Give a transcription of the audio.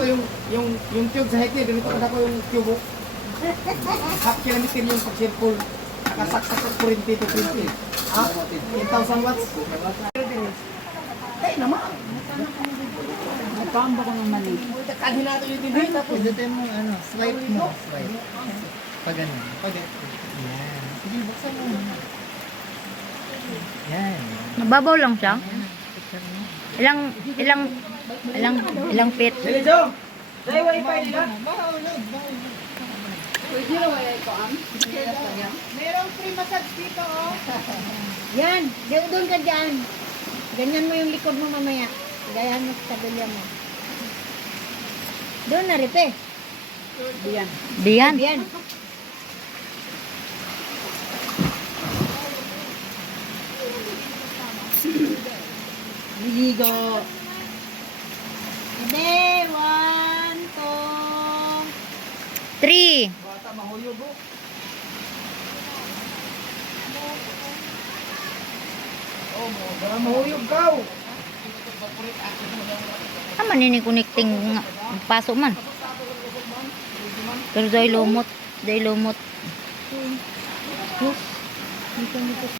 kadako yung tube sa hekti, ganito kadako yung tube. Half kilometer yung pag-circle. Nakasaksak sa 40 to 20. Ha? 10,000 watts. Ay naman. Nagpamba ko ng mali. Kadhin natin yung TV. Tapos Pindutin mo, swipe mo. Swipe. Pag ganun. pwede. Yan. Sige, buksan mo. Yan. Mababaw lang siya. Picture mo. Ilang feet. Dali, Jo! Dahil wifi nila. Pwede na wala ito, Merong free massage dito, oh. Yan, doon ka dyan. Ganyan mo yung likod mo mamaya. Gayahan mo sa tabilya mo. Doon na, Ripe. Diyan. Diyan. Yan. Ligo. Hindi, 1, 2. 3. Bata mahuyog, oh. Oh, baka mahuyog ka, oh. Aman ini connecting paso man. Pero dahil lumot.